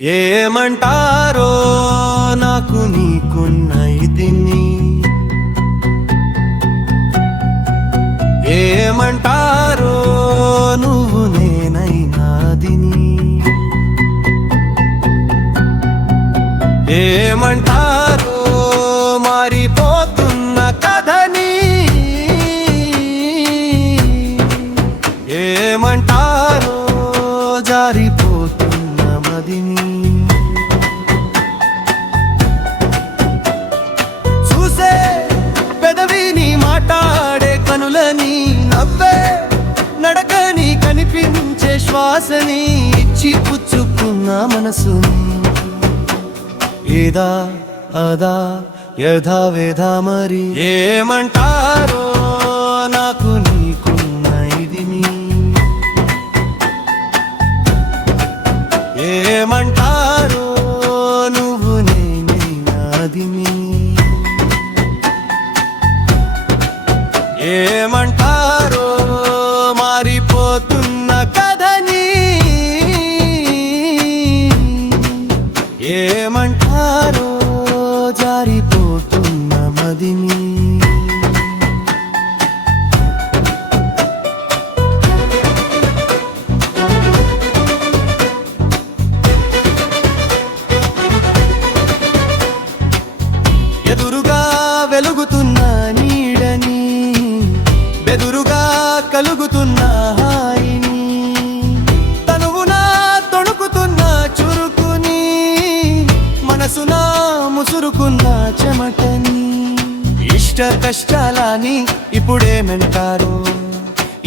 ఏమంటారో నాకు నీకున్న ఇదిని, ఏమంటారో నువ్వు నేనైనాదిని, ఏమంటారో మారిపోతున్న కథని, ఏమంటారో జారిపోతున్న మదిని. చూసే పెదవిని మాట్లాడే కనులని, నవ్వే నడకని కనిపించే శ్వాసని ఇచ్చి పుచ్చుకున్న మనసుని, ఏదా అదా యథా వేదా మరి ఏమంటారో నాకు నీకున్న ఇదిని, ఏమంటారో నువ్వు నేనైనాదిని, ఏమంటారో మారిపోతున్న కథని, ఏమంటారో జారిపోతున్న మదిని. ఎదురుగా వెలుగుతున్న నీడని, బెదురుగా కలుగుతున్న హాయిని, తనువునా తొణుకుతున్న చురుకుని, మనసునా ముసురుకున్న చెమటని, ఇష్ట కష్టాలని ఇప్పుడేమంటారు,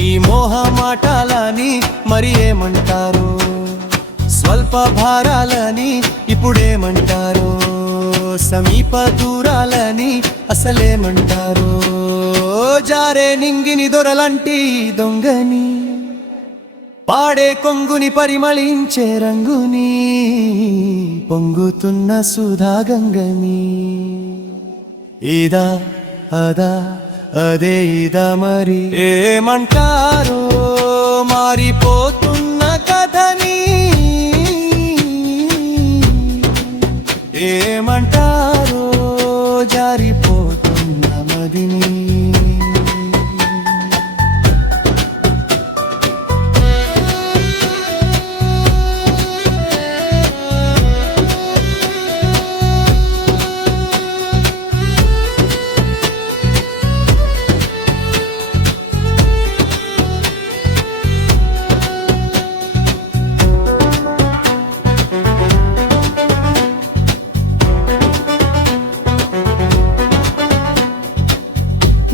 ఈ మోహ మాటలని మరి ఏమంటారు, స్వల్ప భారాలని ఇప్పుడేమంటారు, సమీప దూరాలని అసలేమంటారు, జారే నింగిని దొరలంటి దొంగని, పాడే కొంగుని పరిమళించే రంగుని, పొంగుతున్న సుధాగంగని, ఇదా అదా అదే ఇదా మరి ఏమంటారో మారిపోతున్న కథని, ఏమంటారో జారిపోతున్న మదిని.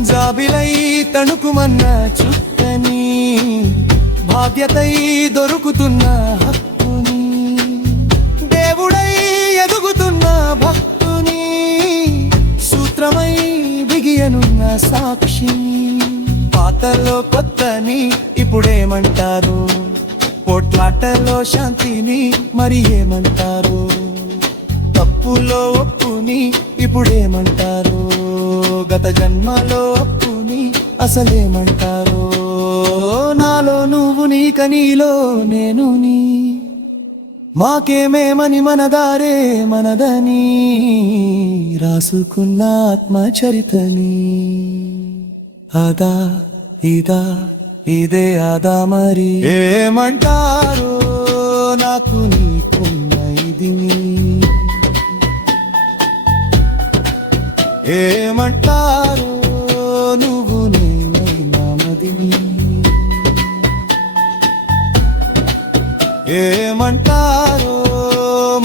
జాబిలై తణుకుమన్న చుక్కని, బాధ్యతై దొరుకుతున్న హక్కుని, దేవుడై ఎదుగుతున్న భక్తుని, సూత్రమై బిగియనున్న సాక్షిని, పాతలో కొత్తని ఇప్పుడేమంటారు, పోట్లాటలో శాంతిని మరి ఏమంటారు, తప్పులో ఒప్పుని ఇప్పుడేమంటారు, గత జన్మలో అప్పుని అసలేమంటారో, నాలో నువ్వు నీక నీలో నేను నీ, మాకేమేమని మనదారే మనదని రాసుకున్న ఆత్మచరితని, అదా ఇదా ఇదే అదా మరి ఏమంటారో నాకు నీకున్న ఇదిని, ఏమంటారో నువ్వు నేనైనాదిని, ఏమంటారో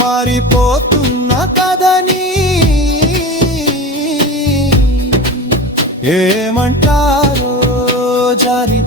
మారిపోతున్న కథని, ఏమంటారో జారి